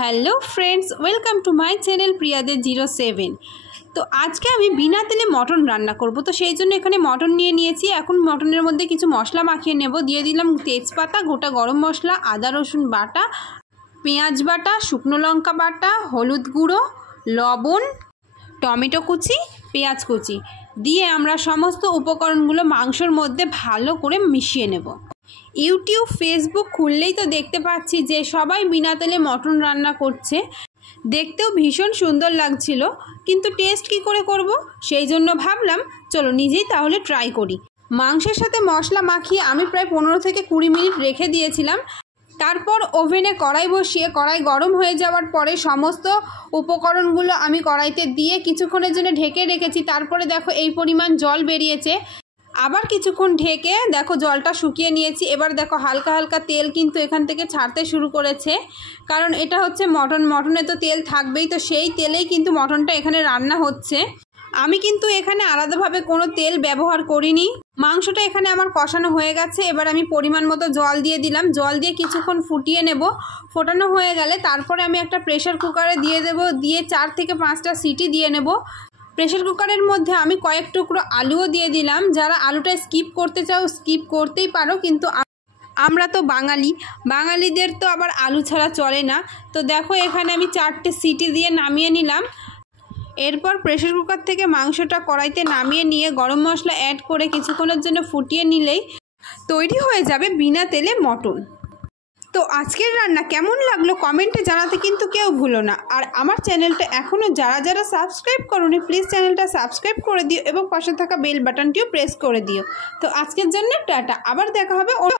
Hello friends, welcome to my channel প্রিয়াদের 07। তো আজকে আমি বিনা তেলে মটন রান্না করব। তো সেই জন্য এখানে মটন নিয়ে নিয়েছি। এখন মটনের মধ্যে কিছু মশলা মাখিয়ে নেব। দিয়ে দিলাম তেজপাতা, গোটা গরম মশলা, আদা রসুন বাটা, পেঁয়াজ বাটা, শুকনো লঙ্কা বাটা, হলুদ গুঁড়ো, লবণ, টমেটো কুচি, পেঁয়াজ কুচি দিয়ে আমরা সমস্ত উপকরণগুলো মাংসর মধ্যে ভালো করে মিশিয়ে নেব। ইউটিউব, ফেসবুক খুললেই তো দেখতে পাচ্ছি যে সবাই বিনা তেলে মটন রান্না করছে। দেখতেও ভীষণ সুন্দর লাগছিল, কিন্তু টেস্ট কি করে করব? সেই জন্য ভাবলাম চলো নিজেই তাহলে ট্রাই করি। মাংসের সাথে মশলা মাখিয়ে আমি প্রায় 15 থেকে 20 মিনিট রেখে দিয়েছিলাম। তারপর ওভেনে কড়াই বসিয়ে কড়াই গরম হয়ে যাওয়ার পরে সমস্ত উপকরণগুলো আমি কড়াইতে দিয়ে কিছুক্ষণের জন্য ঢেকে রেখেছি। তারপরে দেখো এই পরিমাণ জল বেরিয়েছে। আবার কিছুক্ষণ ঢেকে দেখো জলটা শুকিয়ে নিয়েছি। এবার দেখো হালকা হালকা তেল কিন্তু এখান থেকে ছাড়তে শুরু করেছে, কারণ এটা হচ্ছে মটনে তো তেল থাকবেই। তো সেই তেলেই কিন্তু মটনটা এখানে রান্না হচ্ছে। আমি কিন্তু এখানে আলাদাভাবে কোনো তেল ব্যবহার করিনি। মাংসটা এখানে আমার কষানো হয়ে গেছে। এবার আমি পরিমাণ মতো জল দিয়ে দিলাম। জল দিয়ে কিছুক্ষণ ফুটিয়ে নেব। ফোটানো হয়ে গেলে তারপরে আমি একটা প্রেশার কুকারে দিয়ে দেব। দিয়ে 4 থেকে 5টা সিটি দিয়ে নেব। প্রেশার কুকারের মধ্যে আমি কয়েক টুকরো আলুও দিয়ে দিলাম। যারা আলুটা স্কিপ করতে চাও স্কিপ করতেই পারো, কিন্তু আমরা তো বাঙালিদের তো আবার আলু ছাড়া চলে না। তো দেখো এখানে আমি 4টে সিটি দিয়ে নামিয়ে নিলাম। এরপর প্রেশার কুকার থেকে মাংসটা কড়াইতে নামিয়ে নিয়ে গরম মশলা অ্যাড করে কিছুক্ষণের জন্য ফুটিয়ে নিলেই তৈরি হয়ে যাবে বিনা তেলে মটন। তো আজকের রান্না কেমন লাগলো কমেন্টে জানাতে কিন্তু কেউ ভুলো না। আর আমার চ্যানেলটা এখনও যারা সাবস্ক্রাইব করোনি প্লিজ চ্যানেলটা সাবস্ক্রাইব করে দিও এবং পাশে থাকা বেল বাটনটিও প্রেস করে দিও। তো আজকের জন্য টাটা, আবার দেখা হবে।